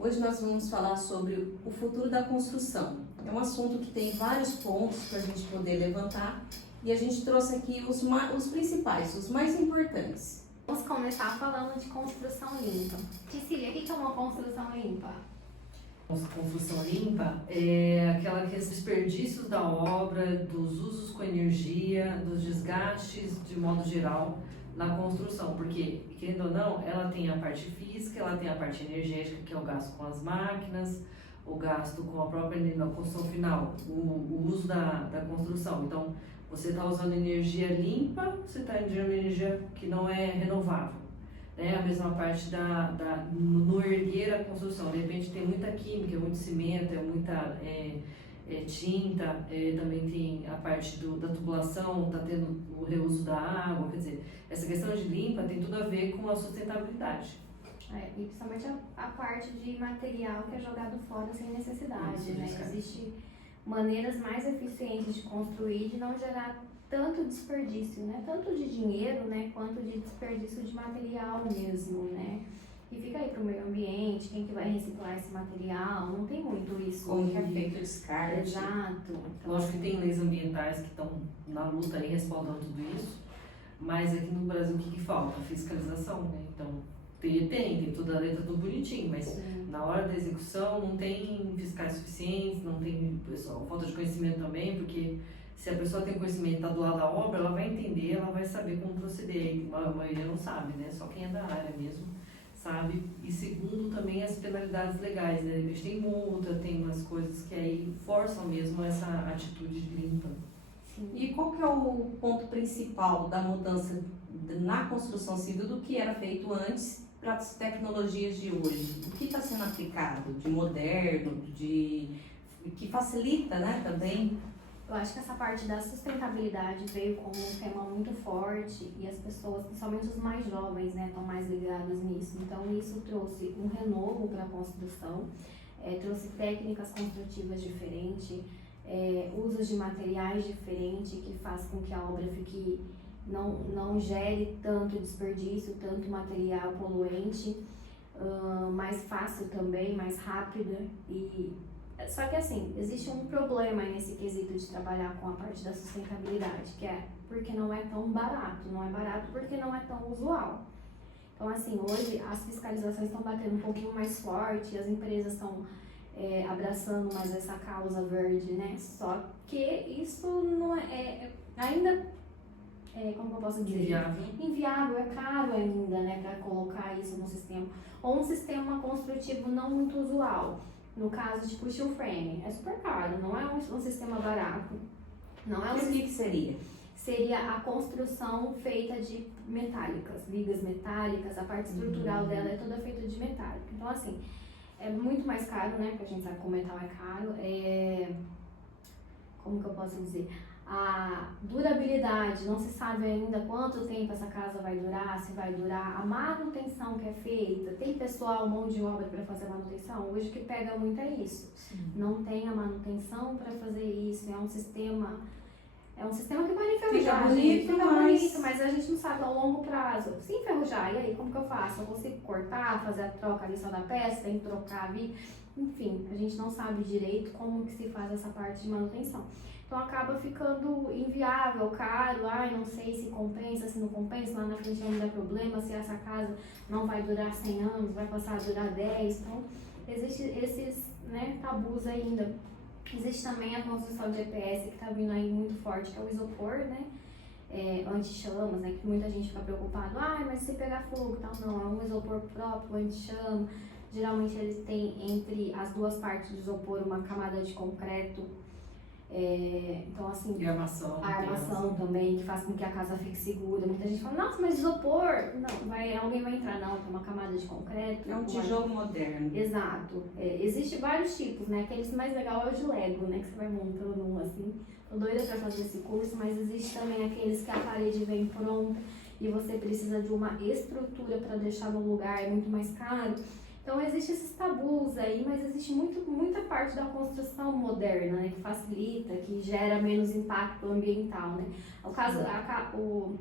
Hoje nós vamos falar sobre o futuro da construção. É um assunto que tem vários pontos para a gente poder levantar e a gente trouxe aqui os principais, os mais importantes. Vamos começar falando de construção limpa. Cecília, o que é uma construção limpa? Construção limpa é aquela que é desperdícios da obra, dos usos com energia, dos desgastes de modo geral na construção, porque, querendo ou não, ela tem a parte física, ela tem a parte energética, que é o gasto com as máquinas, o gasto com a própria na construção final, o uso da construção. Então, você está usando energia limpa, você está usando energia que não é renovável. A mesma parte no erguer a construção, de repente tem muita química, muito cimento, muita tinta, também tem a parte da tubulação, está tendo o reuso da água, quer dizer, essa questão de limpa tem tudo a ver com a sustentabilidade. E principalmente a parte de material que é jogado fora sem necessidade, né? Existem maneiras mais eficientes de construir e de não gerar tanto desperdício, né? Tanto de dinheiro, né? Quanto de desperdício de material mesmo, né? E fica aí para o meio ambiente, quem que vai reciclar esse material, não tem muito isso. Como que é feito o descarte. Exato. Então, lógico que tem leis ambientais que estão na luta aí respaldando tudo isso, mas aqui no Brasil o que falta? Fiscalização, né? Então, tem toda a letra tudo bonitinho, mas sim, na hora da execução não tem fiscais suficientes, não tem pessoal, falta de conhecimento também, porque se a pessoa tem conhecimento, está do lado da obra, ela vai entender, ela vai saber como proceder. A maioria não sabe, né? Só quem é da área mesmo sabe. E segundo, também as penalidades legais, né? Eles têm multa, tem umas coisas que aí forçam mesmo essa atitude limpa. Sim. E qual que é o ponto principal da mudança na construção civil do que era feito antes para as tecnologias de hoje? O que está sendo aplicado de moderno, que facilita, né, também? Eu acho que essa parte da sustentabilidade veio como um tema muito forte e as pessoas, principalmente os mais jovens, né, estão mais ligados nisso. Então isso trouxe um renovo para a construção, trouxe técnicas construtivas diferentes, usos de materiais diferentes que faz com que a obra fique não gere tanto desperdício, tanto material poluente, mais fácil também, mais rápida. Só que assim, existe um problema nesse quesito de trabalhar com a parte da sustentabilidade, que é porque não é tão barato. Não é barato porque não é tão usual. Então assim, hoje as fiscalizações estão batendo um pouquinho mais forte, as empresas estão abraçando mais essa causa verde, né? Só que isso não ainda, como eu posso dizer? Inviável, é caro ainda, né, para colocar isso no sistema. Ou um sistema construtivo não muito usual. No caso, tipo, steel frame, é super caro, não é um sistema barato. Não é o que seria? Seria a construção feita de metálicas, vigas metálicas, a parte estrutural dela é toda feita de metálica. Então, assim, é muito mais caro, né, porque a gente sabe que o metal é caro. Como que eu posso dizer? A durabilidade, não se sabe ainda quanto tempo essa casa vai durar, se vai durar. A manutenção que é feita, tem pessoal, mão de obra para fazer a manutenção? Hoje o que pega muito é isso. Sim. Não tem a manutenção para fazer isso, é um sistema que pode enferrujar, fica bonito, mas a gente não sabe ao longo prazo. Se enferrujar, e aí, como que eu faço? Eu consigo cortar, fazer a troca ali só da peça, tem que trocar ali, enfim, a gente não sabe direito como que se faz essa parte de manutenção. Então acaba ficando inviável, caro, não sei se compensa, se não compensa, lá na frente não dá problema, se essa casa não vai durar 100 anos, vai passar a durar 10, então existem esses, né, tabus ainda. Existe também a construção de EPS que está vindo aí muito forte, que é o isopor, né, anti-chamas, né, que muita gente fica preocupado, mas se pegar fogo e tal, não, é um isopor próprio, anti-chama. Geralmente eles têm entre as duas partes do isopor uma camada de concreto. Então assim, e a armação também, que faz com que a casa fique segura. Muita gente fala, nossa, mas isopor, não, alguém vai entrar, não, tem uma camada de concreto. É um tijolo moderno. Exato. Existem vários tipos, né, aqueles mais legal é o de Lego, né, que você vai montando um assim. Tô doida pra fazer esse curso, mas existe também aqueles que a parede vem pronta e você precisa de uma estrutura para deixar no lugar, é muito mais caro. Então, existem esses tabus aí, mas existe muita parte da construção moderna, né, que facilita, que gera menos impacto ambiental, né. O caso, o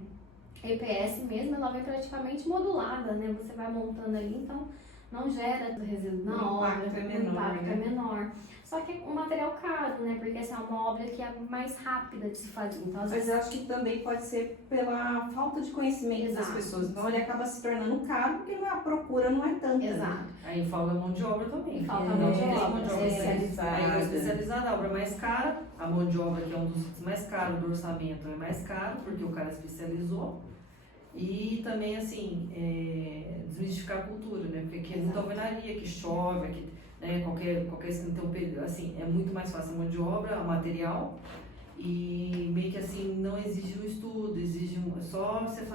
EPS mesmo, ela vem praticamente modulada, né, você vai montando ali, então não gera resíduo na O obra, impacto é o menor, impacto né? é menor. Só que é um material caro, né? Porque essa é uma obra que é mais rápida de se fazer. Então, às Mas vezes, eu acho que também pode ser pela falta de conhecimento das Exato. pessoas. Então ele acaba se tornando caro porque a procura não é tanta. né? exato. Aí falta mão de obra também. E falta porque mão de não tem obra, especializada. Aí é especializada, a obra é mais cara, a mão de obra, que é um dos itens mais caros do orçamento, é mais caro, porque o cara especializou. E também, assim, desmistificar a cultura, né? Porque aqui é muita alvenaria, que chove, aqui, né? Qualquer esquina tem um período, assim, é muito mais fácil a mão de obra, o material. E meio que assim, não exige um estudo, exige só você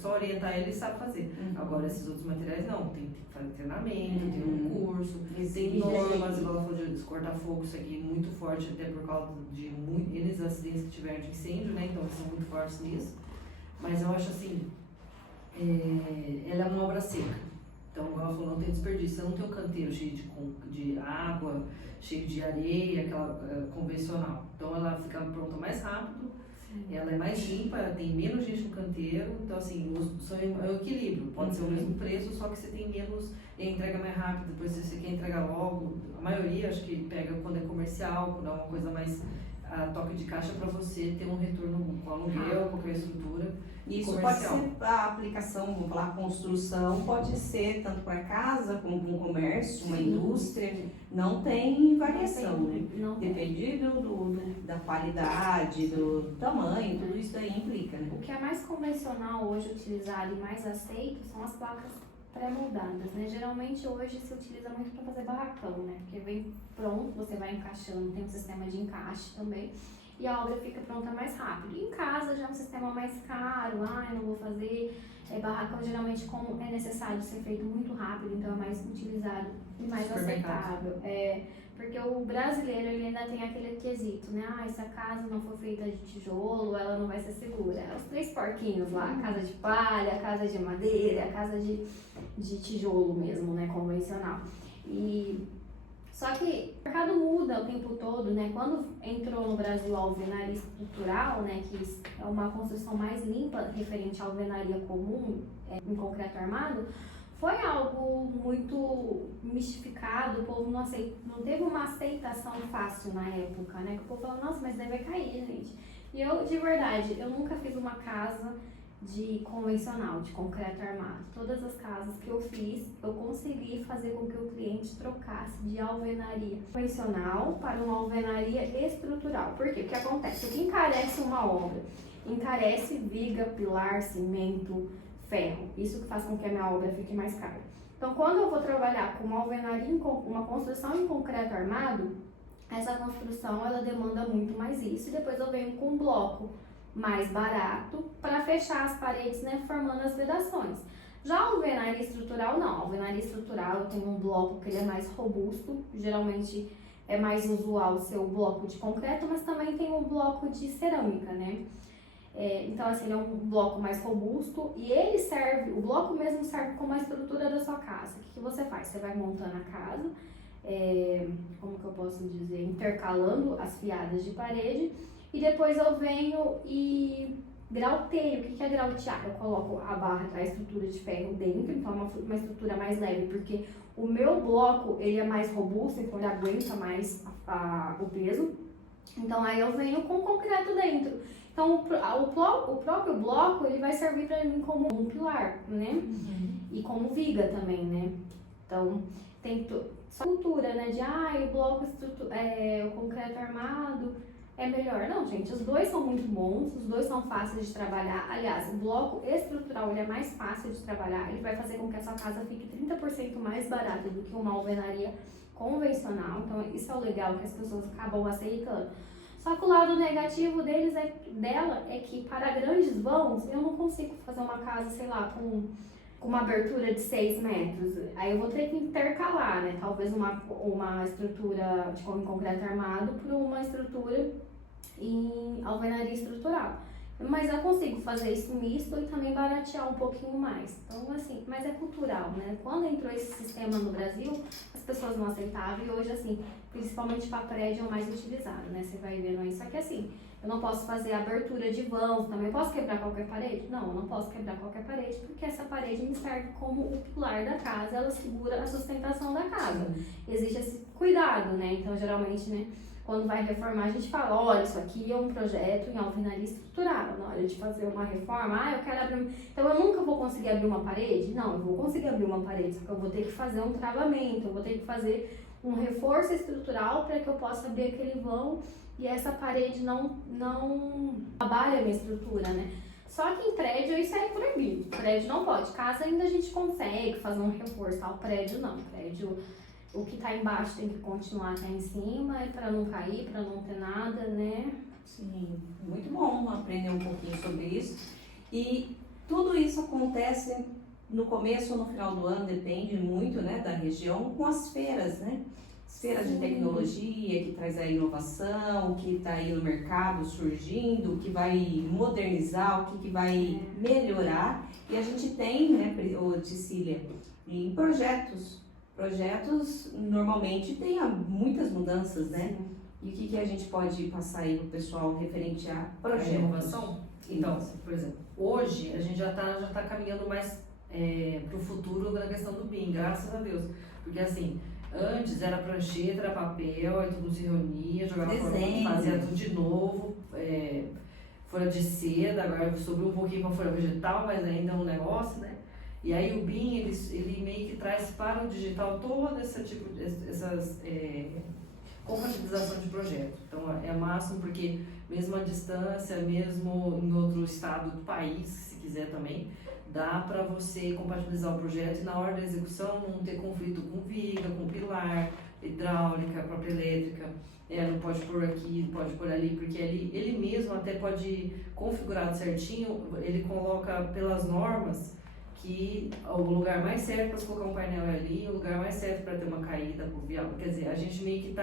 só orientar ele e sabe fazer. Agora, esses outros materiais não, tem que fazer treinamento, tem um curso, tem normas, igual ela falou de cortar fogo, isso aqui é muito forte, até por causa de eles acidentes que tiveram de incêndio, né? Então eles são muito fortes nisso. Mas eu acho assim, ela é uma obra seca. Então, igual ela falou, não tem desperdício. Você não tem um canteiro cheio de água, cheio de areia, aquela convencional. Então, ela fica pronta mais rápido, ela é mais limpa, ela tem menos gente no canteiro. Então, assim, é o equilíbrio. Pode ser o mesmo preço, só que você tem menos, entrega mais rápido. Depois, se você quer entregar logo, a maioria acho que pega quando é comercial, quando é uma coisa mais a toque de caixa, para você ter um retorno com aluguel, qualquer estrutura. Isso comercial. pode ser a aplicação, vamos falar, construção, pode ser tanto para casa como para um comércio, uma indústria. Não tem variação, né? Não tem. Depende da qualidade, do tamanho, tudo isso daí implica, né? O que é mais convencional hoje utilizado e mais aceito são as placas pré-moldadas, né? Geralmente hoje se utiliza muito para fazer barracão, né? Porque vem pronto, você vai encaixando, tem um sistema de encaixe também. E a obra fica pronta mais rápido. Em casa já é um sistema mais caro, eu não vou fazer barracão, geralmente como é necessário ser feito muito rápido, então é mais utilizado e mais aceitável. Porque o brasileiro ele ainda tem aquele quesito, né? Se a casa não for feita de tijolo, ela não vai ser segura. Os 3 porquinhos lá, a casa de palha, a casa de madeira, a casa de tijolo mesmo, né? Convencional. Só que o mercado muda o tempo todo, né? Quando entrou no Brasil a alvenaria estrutural, né? Que é uma construção mais limpa referente à alvenaria comum em concreto armado, foi algo muito mistificado, o povo não teve uma aceitação fácil na época, né? Que o povo falou, nossa, mas daí vai cair, gente. E eu, de verdade, eu nunca fiz uma casa de convencional, de concreto armado. Todas as casas que eu fiz, eu consegui fazer com que o cliente trocasse de alvenaria convencional para uma alvenaria estrutural. Por quê? O que acontece? O que encarece uma obra? Encarece viga, pilar, cimento, ferro. Isso que faz com que a minha obra fique mais cara. Então, quando eu vou trabalhar com uma alvenaria, uma construção em concreto armado, essa construção ela demanda muito mais isso. E depois eu venho com um bloco mais barato para fechar as paredes, né, formando as vedações. Já a alvenaria estrutural não. A alvenaria estrutural tem um bloco que ele é mais robusto, geralmente é mais usual ser o bloco de concreto, mas também tem um bloco de cerâmica, né? Então assim, ele é um bloco mais robusto e ele serve, o bloco mesmo serve como a estrutura da sua casa. O que você faz? Você vai montando a casa, como que eu posso dizer, intercalando as fiadas de parede. E depois eu venho e grauteio. O que é grautear? Eu coloco a estrutura de ferro dentro, então é uma estrutura mais leve, porque o meu bloco ele é mais robusto, então ele aguenta mais o peso. Então aí eu venho com concreto dentro. Então o próprio bloco ele vai servir para mim como um pilar, né? E como viga também, né? Então tem só cultura, né? De o bloco o concreto armado é melhor. Não, gente, os dois são muito bons, os dois são fáceis de trabalhar. Aliás, o bloco estrutural ele é mais fácil de trabalhar, ele vai fazer com que a sua casa fique 30% mais barata do que uma alvenaria convencional. Então, isso é o legal que as pessoas acabam aceitando. Só que o lado negativo dela é que para grandes vãos, eu não consigo fazer uma casa, sei lá, com uma abertura de 6 metros. Aí eu vou ter que intercalar, né? Talvez uma estrutura de concreto armado por uma estrutura em alvenaria estrutural. Mas eu consigo fazer isso misto e também baratear um pouquinho mais. Então, assim, mas é cultural, né? Quando entrou esse sistema no Brasil, as pessoas não aceitavam e hoje, assim, principalmente para prédio é o mais utilizado, né? Você vai vendo aí. Só que, assim, Eu não posso fazer abertura de vãos, também posso quebrar qualquer parede? Não, eu não posso quebrar qualquer parede, porque essa parede me serve como o pilar da casa, ela segura a sustentação da casa. Existe esse cuidado, né? Então, geralmente, né, quando vai reformar, a gente fala, olha, isso aqui é um projeto em alvenaria estrutural, na hora de fazer uma reforma, eu quero abrir... Então, eu nunca vou conseguir abrir uma parede? Não, eu vou conseguir abrir uma parede, só que eu vou ter que fazer um travamento, eu vou ter que fazer um reforço estrutural para que eu possa abrir aquele vão e essa parede não trabalha a minha estrutura, né? Só que em prédio isso é proibido. Prédio não pode. Casa ainda a gente consegue fazer um reforço, tal. Prédio não. Prédio, o que tá embaixo tem que continuar até em cima, para não cair, para não ter nada, né? Sim, muito bom aprender um pouquinho sobre isso. E tudo isso acontece no começo ou no final do ano, depende muito, né, da região, com as feiras, né? Feiras de tecnologia, que traz a inovação, que está aí no mercado surgindo, que vai modernizar, o que vai melhorar. E a gente tem, né, Cecília, em projetos. Projetos normalmente tem muitas mudanças, né? E o que a gente pode passar aí para o pessoal referente a projetos? A inovação? Então, por exemplo, hoje a gente já tá caminhando mais para o futuro na questão do BIM, graças a Deus. Porque assim, antes era prancheta, era papel, aí todo mundo se reunia, jogava fora, fazia tudo de novo, folha de seda, agora subiu um pouquinho para folha vegetal, mas ainda é um negócio, né? E aí o BIM, ele meio que traz para o digital todo esse tipo, essas compatibilização de projeto. Então é máximo porque mesmo à distância, mesmo em outro estado do país, se quiser também, dá para você compatibilizar o projeto e na hora da execução não ter conflito com viga, com pilar, hidráulica, própria elétrica. Não pode pôr aqui, pode pôr ali, porque ele mesmo até pode configurar certinho, ele coloca pelas normas que o lugar mais certo para colocar um painel é ali, o lugar mais certo para ter uma caída pluvial. Quer dizer, a gente meio que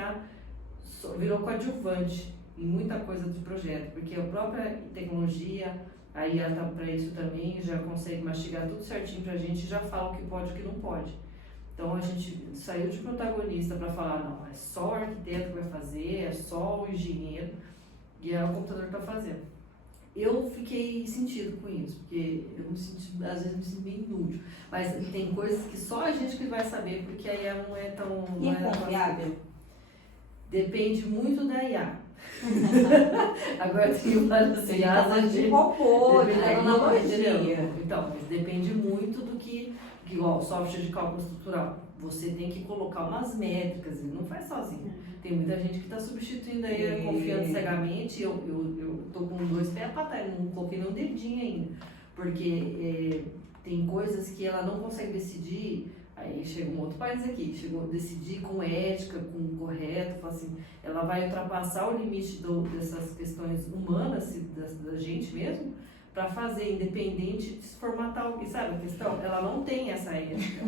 virou coadjuvante em muita coisa do projeto, porque a própria tecnologia, a IA está para isso também, já consegue mastigar tudo certinho para a gente, já fala o que pode e o que não pode. Então a gente saiu de protagonista para falar, não, é só o arquiteto que vai fazer, é só o engenheiro, e é o computador que está fazendo. Eu fiquei sentido com isso, porque eu às vezes me sinto bem inútil, mas tem coisas que só a gente que vai saber, porque a IA não é tão... E é confiável? Depende muito da IA. Agora tem várias IAs de robô, de tecnologia. Então, mas depende muito do que igual software de cálculo estrutural. Você tem que colocar umas métricas, ele não faz sozinho. Tem muita gente que está substituindo aí, confiando cegamente. Eu tô com 2 pés para trás, não coloquei nenhum dedinho ainda. Porque tem coisas que ela não consegue decidir. Aí chega um outro país aqui, chegou a decidir com ética, com correto, assim, ela vai ultrapassar o limite dessas questões humanas, da gente mesmo, para fazer independente de se formatar alguém, sabe a questão? Ela não tem essa ética.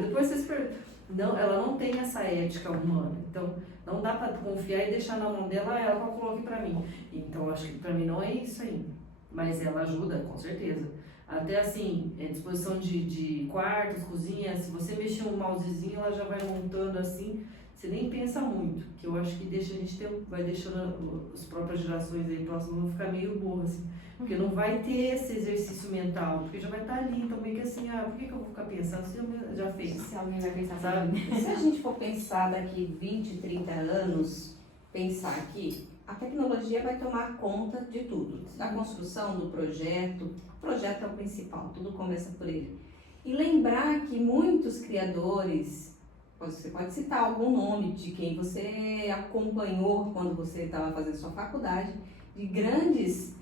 Depois vocês perguntam. Não, ela não tem essa ética humana, então não dá para confiar e deixar na mão dela, ela coloque para mim. Então acho que para mim não é isso ainda, mas ela ajuda, com certeza. Até assim, disposição de quartos, cozinhas, se você mexer um mousezinho, ela já vai montando assim, você nem pensa muito, que eu acho que deixa a gente vai deixando as próprias gerações aí próximas vão ficar meio burras, assim, porque não vai ter esse exercício mental, porque já vai estar ali, então meio que assim, por que eu vou ficar pensando se eu já fez? Se alguém vai pensar, sabe? Se a gente for pensar daqui 20, 30 anos, pensar que a tecnologia vai tomar conta de tudo, da construção, do projeto. O projeto é o principal, tudo começa por ele. E lembrar que muitos criadores, você pode citar algum nome de quem você acompanhou quando você estava fazendo sua faculdade, de grandes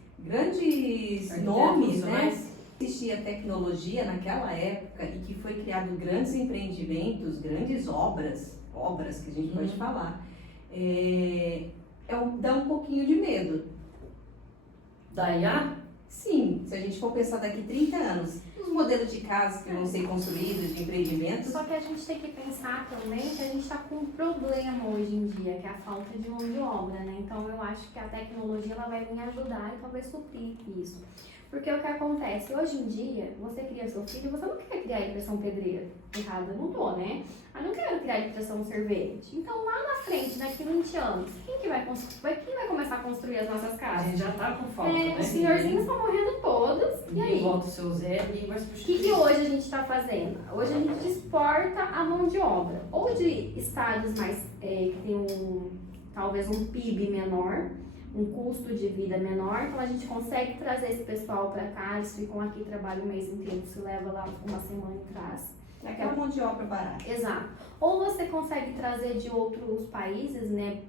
nomes, né? Existia tecnologia naquela época e que foi criado grandes empreendimentos, grandes obras que a gente pode falar. Dá um pouquinho de medo. Da IA? Sim, se a gente for pensar daqui 30 anos, os modelos de casas que vão ser construídos, de empreendimentos. Só que a gente tem que pensar também que a gente está com um problema hoje em dia, que é a falta de mão de obra, né? Então eu acho que a tecnologia ela vai vir ajudar e talvez suprir isso. Porque o que acontece, hoje em dia, você cria seu filho, você não quer criar ele pra ser um pedreiro. Errado, eu não tô, né? Eu não quero criar ele pra ser um servente. Então, lá na frente, daqui 20 anos, quem vai começar a construir as nossas A casas? gente já tá com falta, né? Os senhorzinhos estão morrendo todos, e Ninguém aí? volta o seu Zé, ninguém vai O substituir. que hoje a gente está fazendo? Hoje a gente exporta a mão de obra, ou de estados mais que tem talvez um PIB menor, um custo de vida menor, então a gente consegue trazer esse pessoal para cá, eles ficam aqui, trabalham o mês inteiro, se leva lá uma semana e traz. É aquela mão de obra barata. Exato. Ou você consegue trazer de outros países, né?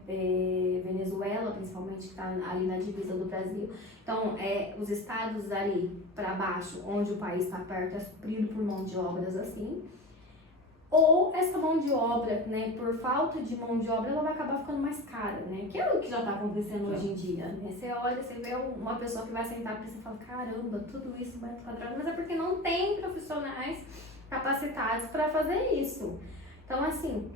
Venezuela, principalmente, que está ali na divisa do Brasil. Então, os estados ali para baixo, onde o país está perto, é suprido por mão de obras assim. Ou essa mão de obra, né, por falta de mão de obra, ela vai acabar ficando mais cara, né? Que é o que já está acontecendo hoje em dia, né? Você olha, você vê uma pessoa que vai sentar para você e fala, caramba, tudo isso vai quadrado, mas é porque não tem profissionais capacitados para fazer isso. Então, assim,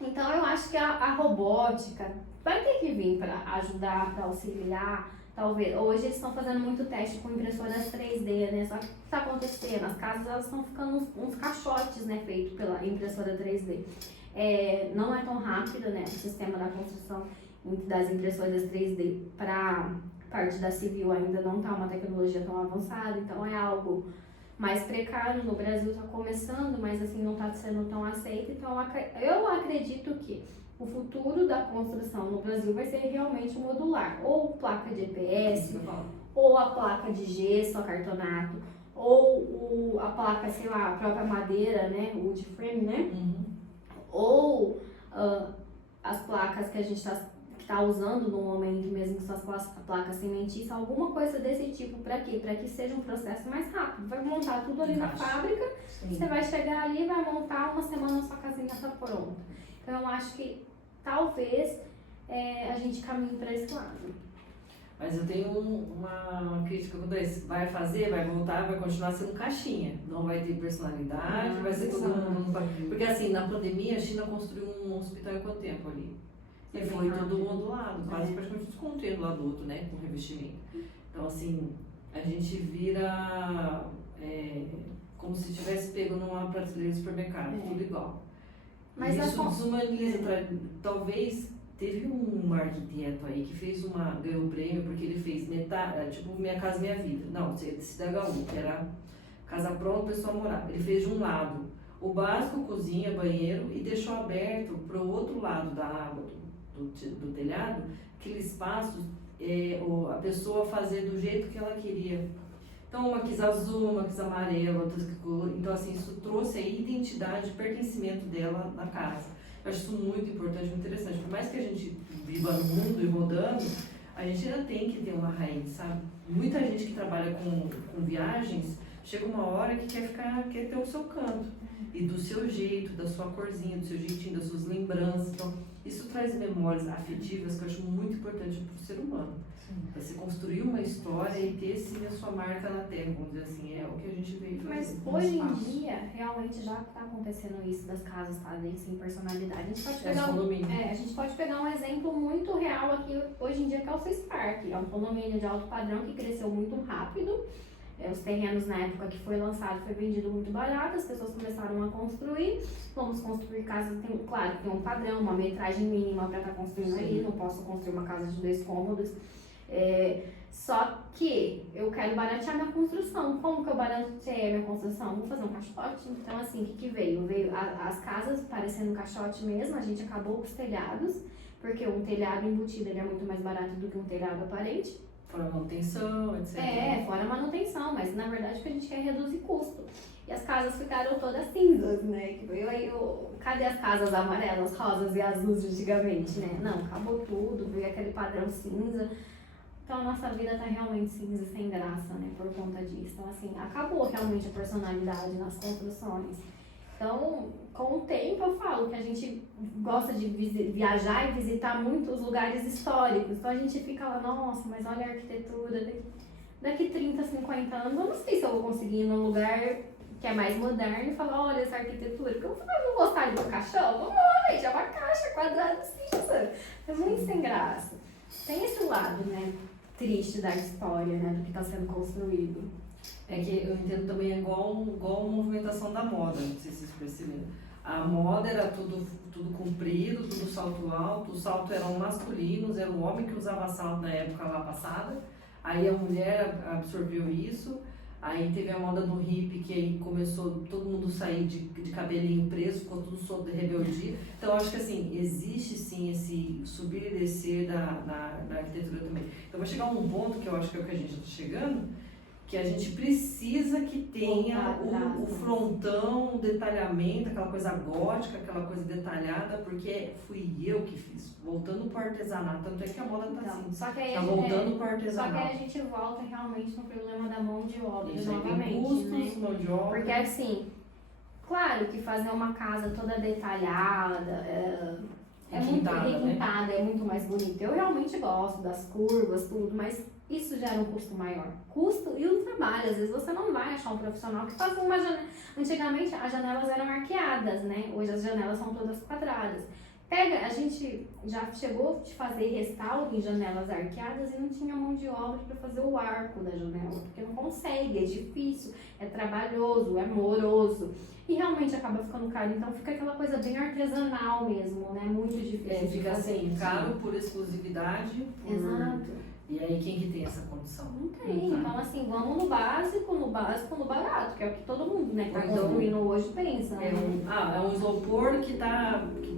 eu acho que a robótica vai ter que vir para ajudar, para auxiliar, talvez. Hoje eles estão fazendo muito teste com impressoras 3D, né? Só que o que está acontecendo? As casas elas estão ficando uns caixotes, né, feitos pela impressora 3D. Não é tão rápido, né, o sistema da construção das impressoras 3D para parte da civil ainda não está uma tecnologia tão avançada, então é algo mais precário. No Brasil está começando, mas assim não está sendo tão aceito. Então eu acredito que o futuro da construção no Brasil vai ser realmente modular, ou placa de EPS, ou a placa de gesso, acartonato, ou a placa, sei lá, a própria madeira, né, o wood frame, né, ou as placas que a gente está usando no momento mesmo, que são as placas cimentícias, alguma coisa desse tipo. Para quê? Para que seja um processo mais rápido. Vai montar tudo ali na fábrica, você vai chegar ali, vai montar, uma semana a sua casinha está pronta. Então eu acho que talvez a gente caminhe para esse lado. Mas eu tenho uma crítica quando vai fazer, vai voltar, vai continuar sendo caixinha. Não vai ter personalidade, vai ser todo mundo. Porque assim, na pandemia a China construiu um hospital em quanto tempo ali? E foi todo modulado, quase praticamente descontei do lado do outro, né? Com revestimento. Então assim, a gente vira como se tivesse pego numa prateleira de supermercado, tudo igual. Mas isso desumaniza, talvez. Teve um arquiteto aí que ganhou o prêmio porque ele fez metade, tipo Minha Casa Minha Vida. Não, CDHU, que era casa pronta, o pessoal morava. Ele fez de um lado o básico, cozinha, banheiro, e deixou aberto para o outro lado da água do telhado, aquele espaço, a pessoa fazer do jeito que ela queria. Então, uma quis azul, uma quis amarela, outra quis cor. Então, assim, isso trouxe a identidade, pertencimento dela na casa. Eu acho isso muito importante, muito interessante. Por mais que a gente viva no mundo e rodando, a gente ainda tem que ter uma raiz, sabe? Muita gente que trabalha com viagens, chega uma hora que quer ter o seu canto. E do seu jeito, da sua corzinha, do seu jeitinho, das suas lembranças. Então, isso traz memórias afetivas que eu acho muito importante para o ser humano. Para você construir uma história e ter sim a sua marca na terra, vamos dizer assim, é o que a gente veio fazer. Mas hoje em dia, realmente já está acontecendo isso das casas estarem sem personalidade. A gente pode pegar um exemplo muito real aqui hoje em dia, que é o Cis Park. É um condomínio de alto padrão que cresceu muito rápido. Os terrenos na época que foi lançado foi vendido muito barato, as pessoas começaram a construir. Vamos construir casas, claro que tem um padrão, uma metragem mínima para estar construindo ali. Não posso construir uma casa de 2 cômodos. Só que eu quero baratear minha construção. Como que eu barateei a minha construção? Vou fazer um caixote. Então, assim, o que veio? Veio as casas parecendo um caixote mesmo. A gente acabou com os telhados, porque um telhado embutido ele é muito mais barato do que um telhado aparente. Fora manutenção, etc. Fora manutenção, mas na verdade o que a gente quer é reduzir custo. E as casas ficaram todas cinzas, né? Cadê as casas amarelas, rosas e azuis de antigamente, né? Não, acabou tudo, veio aquele padrão cinza. Então a nossa vida tá realmente cinza, sem graça, né? Por conta disso. Então, assim, acabou realmente a personalidade nas construções. Então, com o tempo eu falo que a gente gosta de viajar e visitar muitos lugares históricos. Então a gente fica lá, nossa, mas olha a arquitetura. Daqui 30, 50 anos, eu não sei se eu vou conseguir ir num lugar que é mais moderno e falar, olha essa arquitetura. Porque eu vou gostar de um caixão? Vamos lá, gente, é uma caixa quadrada cinza. É muito sem graça. Tem esse lado, né? triste da história, né, do que está sendo construído. É que eu entendo também é igual a movimentação da moda, não sei se vocês perceberam. A moda era tudo comprido, tudo salto alto, os saltos eram masculinos, era o homem que usava salto na época lá passada, aí a mulher absorveu isso, aí teve a moda do hippie, que aí começou todo mundo sair de cabelinho preso, ficou tudo sob rebeldia. Então, eu acho que assim, existe sim esse subir e descer na arquitetura também. Então, vai chegar um ponto que eu acho que é o que a gente está chegando, que a gente precisa que tenha o frontão, o detalhamento, aquela coisa gótica, aquela coisa detalhada, porque fui eu que fiz, voltando para o artesanato, tanto é que a moda tá Então, assim, só que aí tá a gente- voltando para o Só que artesanato. aí a gente volta realmente no problema da mão de obra Isso aí novamente, tem custos, né? mão de obra. Porque assim, claro que fazer uma casa toda detalhada, é muito Requintada, né? requintada, é muito mais bonito. Eu realmente gosto das curvas, tudo, mas isso gera um custo maior. Custo e o trabalho. Às vezes você não vai achar um profissional que faça uma janela. Antigamente as janelas eram arqueadas, né? Hoje as janelas são todas quadradas. A gente já chegou de fazer restauro em janelas arqueadas e não tinha mão de obra para fazer o arco da janela, porque não consegue, é difícil, é trabalhoso, é moroso. E realmente acaba ficando caro, então fica aquela coisa bem artesanal mesmo, né? Muito difícil de Fica fazer assim, isso. caro por exclusividade. Exato. E aí quem que tem essa condição? Não tem. Então, assim, vamos no básico, no barato, que é o que todo mundo, né, que tá Ou então, construindo hoje pensa. É um isopor que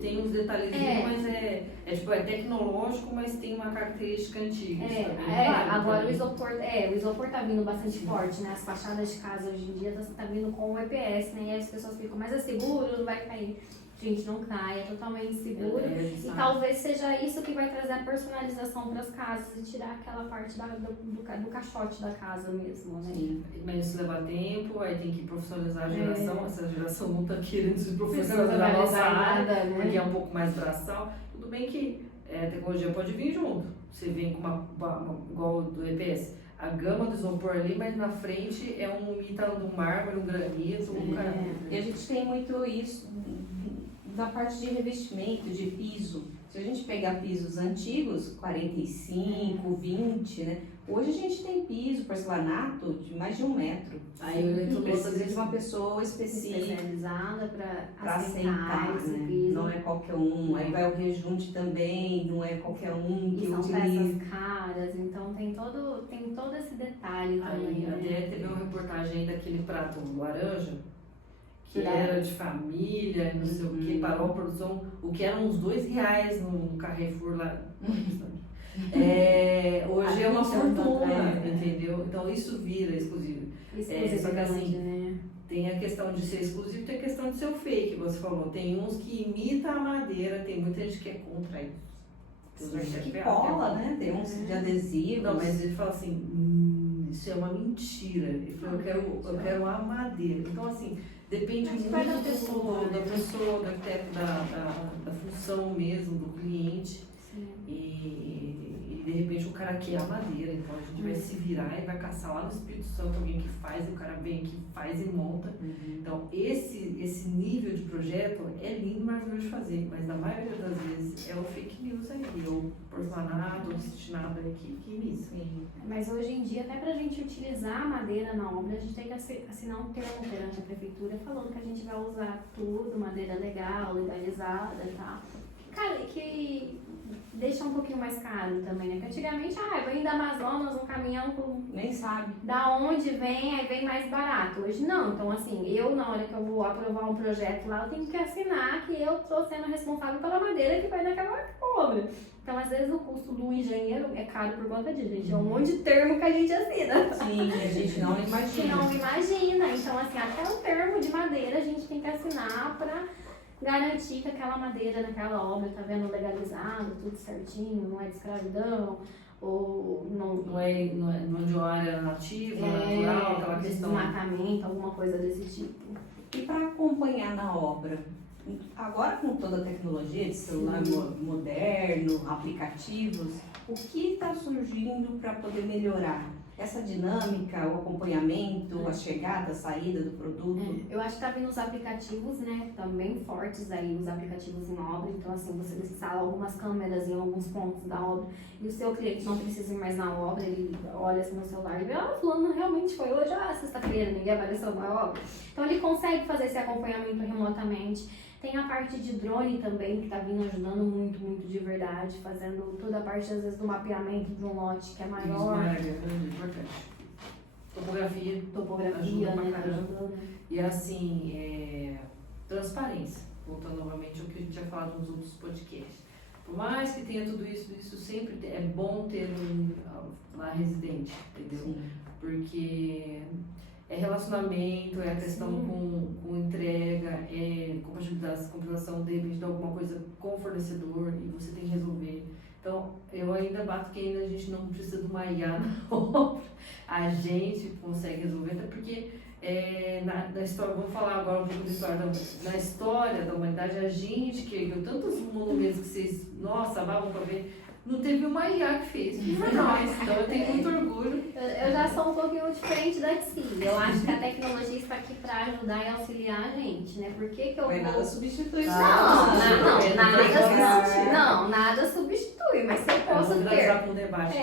tem uns detalhezinhos, mas é tecnológico, mas tem uma característica antiga. Isso também vale agora também. o isopor tá vindo bastante forte, né? As fachadas de casa hoje em dia tá vindo com o EPS, né? E aí as pessoas ficam, mas é seguro, não vai cair. Gente, não cai, é totalmente seguro. E talvez seja isso que vai trazer a personalização para as casas e tirar aquela parte do caixote da casa mesmo, né? Sim, mas isso leva tempo, aí tem que profissionalizar a geração. Essa geração não está querendo se profissionalizar na nossa área, né? porque é um pouco mais braçal. Tudo bem que a tecnologia pode vir junto. Você vem com uma igual do EPS. A gama do isopor ali, mas na frente é um ítalo do mármore, um granito, E a gente tem muito isso na parte de revestimento, de piso. Se a gente pegar pisos antigos, 45, 20, né? Hoje a gente tem piso, porcelanato de mais de 1 metro. Aí eu precisa de uma pessoa especializada para aceitar, esse né? piso. Não é qualquer um. Aí vai o rejunte também, não é qualquer um que E são utiliza. peças caras, então tem todo esse detalhe também. Aí Né? até teve uma reportagem aí daquele prato laranja, que era de família, não sei o que, parou a produção, o que eram uns R$2 no Carrefour lá. Hoje é uma fortuna, entendeu? Então isso vira exclusivo. Só que assim, né? tem a questão de ser exclusivo, tem a questão de ser o fake, você falou. Tem uns que imitam a madeira, tem muita gente que é contra isso. Que cola, né? Tem uns de adesivo. Não, mas ele fala assim, isso é uma mentira. Ele falou, eu quero a madeira. Então assim, depende muito da pessoa, do arquiteto, da função mesmo, do cliente. E de repente o cara quer a madeira, então a gente vai se virar e vai caçar lá no Espírito Santo alguém que faz, e o cara vem aqui, faz e monta. Então esse nível de projeto é lindo, maravilhoso de fazer, mas na maioria das vezes é o fake news aí, ou porcelanato, ou destinado aqui, que isso. Mas hoje em dia, até pra gente utilizar a madeira na obra, a gente tem que assinar um termo perante a prefeitura falando que a gente vai usar tudo, madeira legal, legalizada e tal. Cara, que deixa um pouquinho mais caro também, né? Porque antigamente, vem da Amazonas um caminhão com... Nem sabe. Da onde vem, aí vem mais barato. Hoje não. Então, assim, na hora que eu vou aprovar um projeto lá, eu tenho que assinar que eu estou sendo responsável pela madeira que vai naquela obra. Então, às vezes, o custo do engenheiro é caro por conta disso, gente. É um monte de termo que a gente assina. Sim, a gente não imagina. Não imagina. Então, assim, até o termo de madeira a gente tem que assinar para garantir que aquela madeira naquela obra tá vendo legalizado, tudo certinho, não é de escravidão, ou não é de uma área nativa, natural, aquela questão. Desmatamento, alguma coisa desse tipo. E para acompanhar na obra, agora com toda a tecnologia de celular moderno, aplicativos, o que está surgindo para poder melhorar? essa dinâmica, o acompanhamento, a chegada, a saída do produto. Eu acho que tá vindo os aplicativos, né, também fortes aí, os aplicativos em obra. Então, assim, você instala algumas câmeras em alguns pontos da obra e o seu cliente não precisa ir mais na obra, ele olha assim no celular e vê, fulano realmente foi hoje, sexta-feira, ninguém apareceu na obra. Então, ele consegue fazer esse acompanhamento remotamente. Tem a parte de drone também, que tá vindo ajudando muito, muito de verdade, fazendo toda a parte, às vezes, do mapeamento de um lote que é maior. Isso é importante. Topografia. Topografia, Ajuda né? pra Tá caramba. ajudando. E assim, transparência. Voltando novamente ao que a gente tinha falado nos outros podcasts. Por mais que tenha tudo isso sempre é bom ter lá residente, entendeu? Sim. Porque é relacionamento, é a questão com entrega, é compilação de repente de alguma coisa com o fornecedor e você tem que resolver. Então, eu ainda bato que ainda a gente não precisa de uma IA na obra. A gente consegue resolver, até porque na história, vamos falar agora um pouco da história na história da humanidade, a gente que ergueu tantos monumentos que vocês, nossa, vão pra ver, não teve uma IA que fez, que foi nós. Então eu tenho muito orgulho. Eu já sou um pouquinho diferente da Tsi. Eu acho que a tecnologia está aqui para ajudar e auxiliar a gente, né? Por que que eu Mas vou... nada substitui isso. Nada substitui, mas se eu posso ter... Com debate.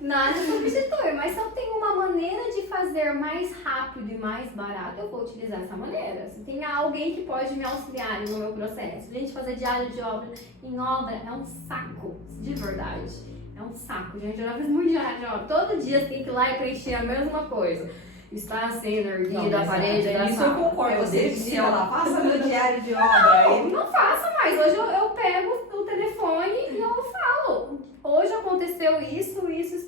Nada substitui, mas se eu tenho uma maneira de fazer mais rápido e mais barato, eu vou utilizar essa maneira. Se tem alguém que pode me auxiliar no meu processo, gente, fazer diário de obra em obra é um saco, de verdade. É um saco, gente. Eu já fiz muito diário de obra. Todo dia você tem que ir lá e preencher a mesma coisa. Está sendo erguida a parede da Isso sala. eu concordo. Eu Você decidi dizia lá, faça meu diário de obra. Não faço mais. Hoje eu pego o telefone e eu falo. Hoje aconteceu isso,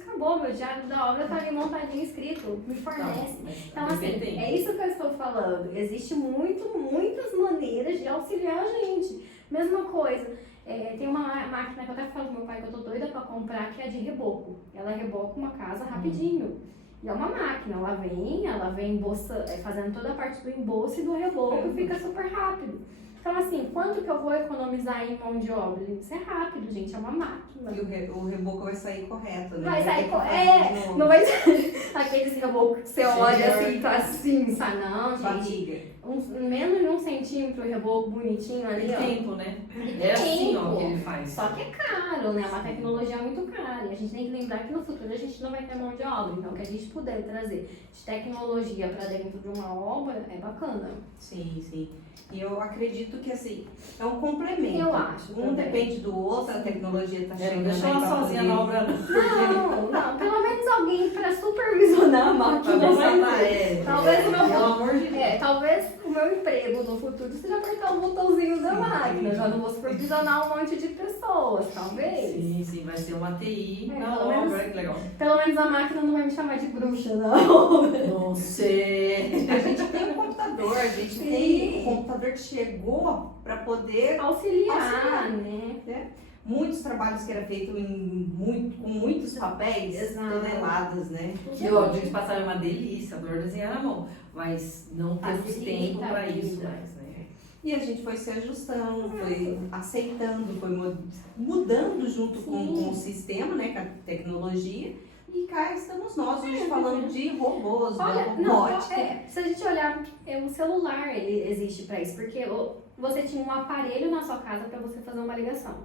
acabou. Meu diário da obra tá ali montadinho, escrito. Me fornece. Então, assim, é isso que eu estou falando. Existe muitas maneiras de auxiliar a gente. Mesma coisa. Tem uma máquina que eu até falo pro meu pai que eu tô doida pra comprar, que é de reboco. Ela reboca uma casa rapidinho. E é uma máquina, ela vem fazendo toda a parte do embolso e do reboco e fica super rápido. Então, assim, quanto que eu vou economizar em mão de obra? Isso é rápido, gente, é uma máquina. E o reboco vai sair correto, né? Vai sair correto. Não vai ser aqueles reboco que você olha assim, tá assim, sabe? Não, gente. Barriga. Menos de 1 centímetro o reboco bonitinho ali, ó. Tempo, né? É assim, ó, que ele faz. Só que é caro, né? É uma tecnologia muito cara. E a gente tem que lembrar que no futuro a gente não vai ter mão de obra. Então, o que a gente puder trazer de tecnologia para dentro de uma obra é bacana. Sim, sim. E eu acredito que, assim, é um complemento. Eu acho. Um depende do outro, a tecnologia tá chegando. Deixa ela sozinha na obra. Não. Pelo menos alguém para supervisionar a máquina. Talvez o meu... Pelo amor de Deus. Talvez o meu emprego no futuro seja apertar o botãozinho da máquina. Eu já não vou supervisionar um monte de pessoas, talvez. Sim, vai ser uma TI na pelo menos- obra, que legal. Pelo menos a máquina não vai me chamar de bruxa, não. Não sei. A gente tem um computador, a gente tem o computador que chegou para poder Auxiliar, né? muitos trabalhos que era feito com muitos papéis, Exato. toneladas, né? E o de passar é uma delícia, adoro desenhar na mão, mas não temos Facilita tempo para a isso vida. mais, né? E a gente foi se ajustando, foi aceitando, foi mudando junto com o sistema, né, com a tecnologia. E cá estamos nós hoje falando de robôs, Olha, de robótica. se a gente olhar, o celular ele existe para isso, porque você tinha um aparelho na sua casa para você fazer uma ligação.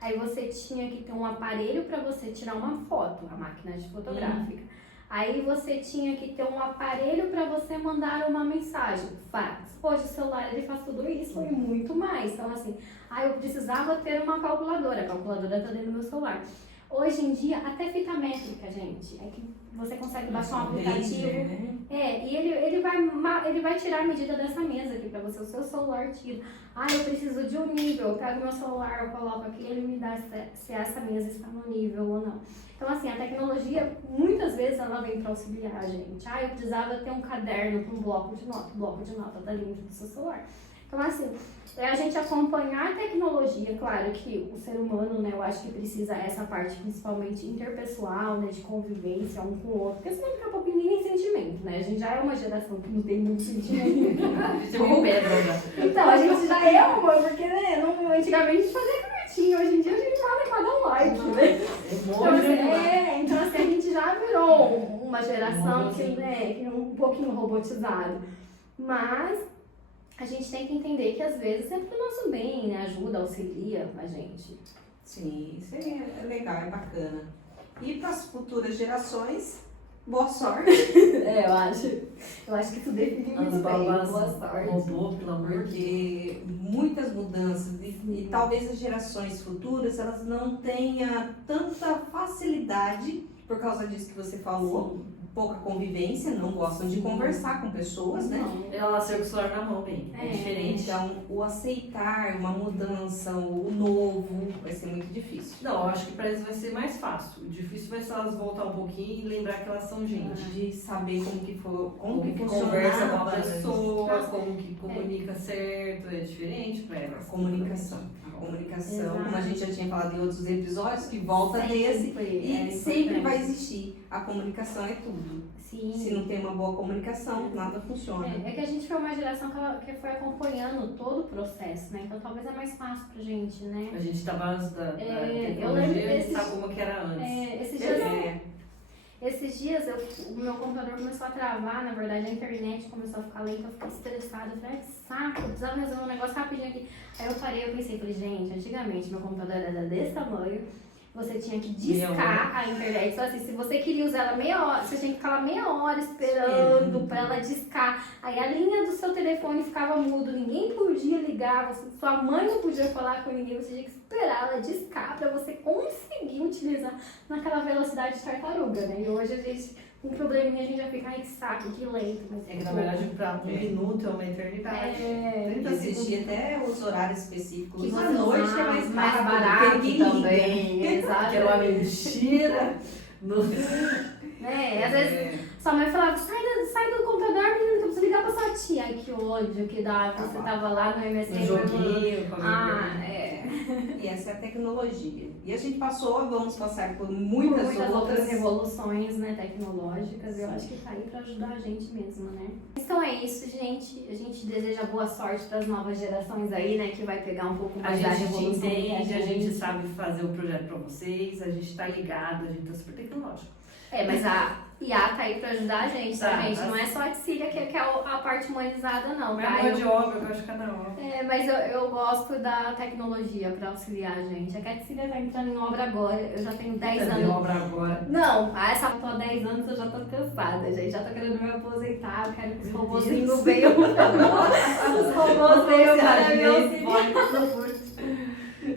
Aí você tinha que ter um aparelho para você tirar uma foto, a máquina de fotográfica. Aí você tinha que ter um aparelho para você mandar uma mensagem, fax. Hoje o celular ele faz tudo isso e muito mais. Então assim, eu precisava ter uma calculadora, a calculadora está dentro do meu celular. Hoje em dia, até fita métrica, gente, é que você consegue baixar um aplicativo. E ele vai tirar a medida dessa mesa aqui pra você, o seu celular tira. Eu preciso de um nível, eu pego meu celular, eu coloco aqui, ele me dá se essa mesa está no nível ou não. Então, assim, a tecnologia, muitas vezes, ela vem pra auxiliar a gente. Eu precisava ter um caderno com um bloco de nota. O bloco de nota tá dentro do seu celular. Então, assim, a gente acompanhar a tecnologia, claro que o ser humano, né, eu acho que precisa essa parte principalmente interpessoal, né, de convivência um com o outro, porque senão daqui a pouco ninguém tem sentimento, né, a gente já é uma geração que não tem muito sentimento. Você viu pedra já. Então, a gente já é uma, porque, né, antigamente a gente fazia cartinha, hoje em dia a gente fala cada um like, né? Então, assim, a gente já virou uma geração que é um pouquinho robotizado. Mas a gente tem que entender que às vezes é pro nosso bem, né? Ajuda, auxilia a gente. Sim, isso é legal, é bacana. E para as futuras gerações, boa sorte. Eu acho que isso define muito As bem. babás Boa sorte. robô, pelo amor de Deus. Porque muitas mudanças e talvez as gerações futuras elas não tenham tanta facilidade por causa disso que você falou, pouca convivência, não gostam de conversar com pessoas, né? Ela nasceu com o celular na mão, bem. É diferente. Então, o aceitar uma mudança, o novo, vai ser muito difícil. Não, eu acho que pra eles vai ser mais fácil. O difícil vai ser elas voltar um pouquinho e lembrar que elas são gente. De saber como que conversa com a funcionava pessoa, como que comunica certo, é diferente pra elas. a comunicação. A comunicação, Exato. como a gente já tinha falado em outros episódios, que volta nesse. E sempre vai existir. A comunicação é tudo. Sim. Se não tem uma boa comunicação, nada funciona. É que a gente foi uma geração que foi acompanhando todo o processo, né? Então talvez é mais fácil pra gente, né? A gente tava antes da eu tecnologia, lembro a gente desses- sabe como que era antes. Esses dias o meu computador começou a travar, na verdade a internet começou a ficar lenta, eu fiquei estressada, eu falei, ai que saco, eu precisava resolver um negócio rapidinho aqui. Aí eu parei, eu pensei, falei, gente, antigamente meu computador era desse tamanho, você tinha que discar a internet. Então, assim, se você queria usar ela meia hora, você tinha que ficar lá meia hora esperando pra ela discar. Aí a linha do seu telefone ficava mudo, ninguém podia ligar, sua mãe não podia falar com ninguém, você tinha que esperar ela discar pra você conseguir utilizar naquela velocidade de tartaruga, né? E hoje a gente, um probleminha, a gente já fica, ai que saco, que lento. Mas É que na verdade pra um minuto é uma eternidade. 30 Existia até os horários específicos. Que À você noite é mais mais barato porque ninguém liga. também. Que era uma mentira. Às vezes sua mãe falava, sai do computador, menino, que eu preciso ligar pra sua tia. Ai, que ódio que dá. Você tava lá no MSN. Um joguinho, com E essa é a tecnologia. E a gente vamos passar por muitas outras revoluções, né, tecnológicas. Eu acho que tá aí pra ajudar a gente mesmo, né? Então é isso, gente. A gente deseja boa sorte pras novas gerações aí, né, que vai pegar um pouco A mais da gente revolução. entende, a gente sabe fazer o projeto pra vocês, a gente tá ligado, a gente tá super tecnológico. Mas a IA tá aí pra ajudar a gente, tá, Tá, gente? tá. Não é só a Cecília que é a parte humanizada, não, Não é tá? mão de obra, eu gosto de cada um. Mas eu gosto da tecnologia pra auxiliar a gente. A Cecília tá entrando em obra agora, eu já tenho 10 Tá de anos. obra agora. Não, essa eu tô há 10 anos, eu já tô cansada, gente. Já tô querendo me aposentar, eu quero que os robôzinhos venham. Os robôs venham para me auxiliar.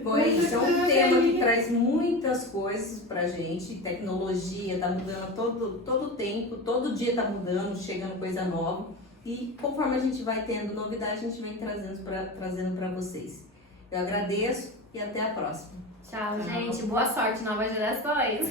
Bom, isso é um tema que traz muitas coisas pra gente. Tecnologia tá mudando todo o tempo, todo dia tá mudando, chegando coisa nova. E conforme a gente vai tendo novidade, a gente vem trazendo pra vocês. Eu agradeço e até a próxima. Tchau, gente. Boa sorte, novas gerações.